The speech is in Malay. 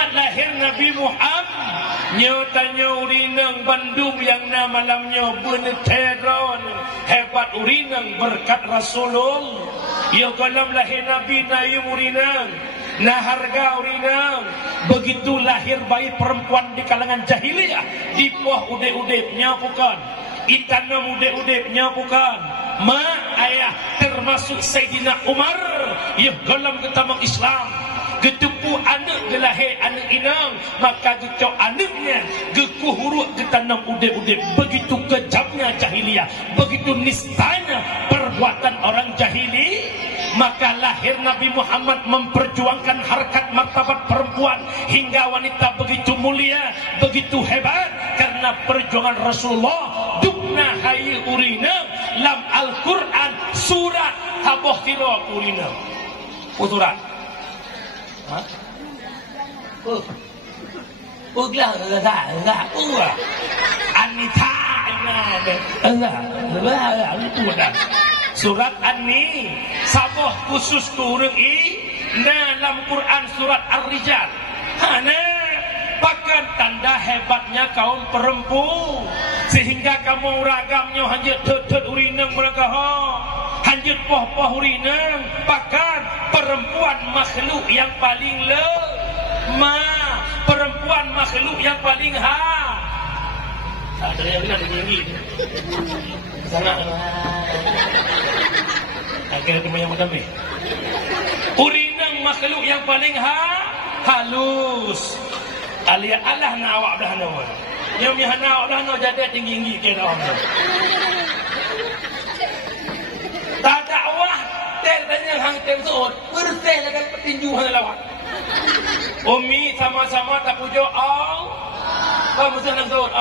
kiamat lahir Nabi Muhammad nyatanya urinang Bandung yang nama malamnya beneteron hebat urinang berkat Rasulullah ya kalam lahir Nabi na yung urinang na harga urinang begitu lahir bayi perempuan di kalangan jahiliyah di poh udep-udepnya bukan itanam udep-udepnya bukan ma ayah termasuk Sayyidina Umar ya kalam ketamang Islam getepu anak gelahir anak inang maka gecok anaknya gekuhuruk getanam udep-udep begitu kejamnya jahiliyah begitu nistanya perbuatan orang jahili maka lahir Nabi Muhammad memperjuangkan harkat martabat perempuan hingga wanita begitu mulia begitu hebat karena perjuangan Rasulullah dukna hayi urina lam Al-Quran surat haboh tiro urina surat Uglah enggak Anita enggak surat An-Ni saboh khusus kurang dalam Quran surat Ar-Rijal bahkan tanda hebatnya kaum perempuan sehingga kamu ragamnya hanya tetet urinang mereka hanya poh-poh urinang bahkan perempuan makhluk yang paling lemah perempuan makhluk yang paling ada yang bilang tinggi sana akhirnya cuma yang macam ni urinang makhluk yang paling halus alia Allah na awak dah nawa yang mihana awak dah nawa jadi tinggi-tinggi kena orang tak dakwah tanya hang temsut bersih dengan petinju hang lawak Umi sama-sama tak pujuk Allah kamu senang sahut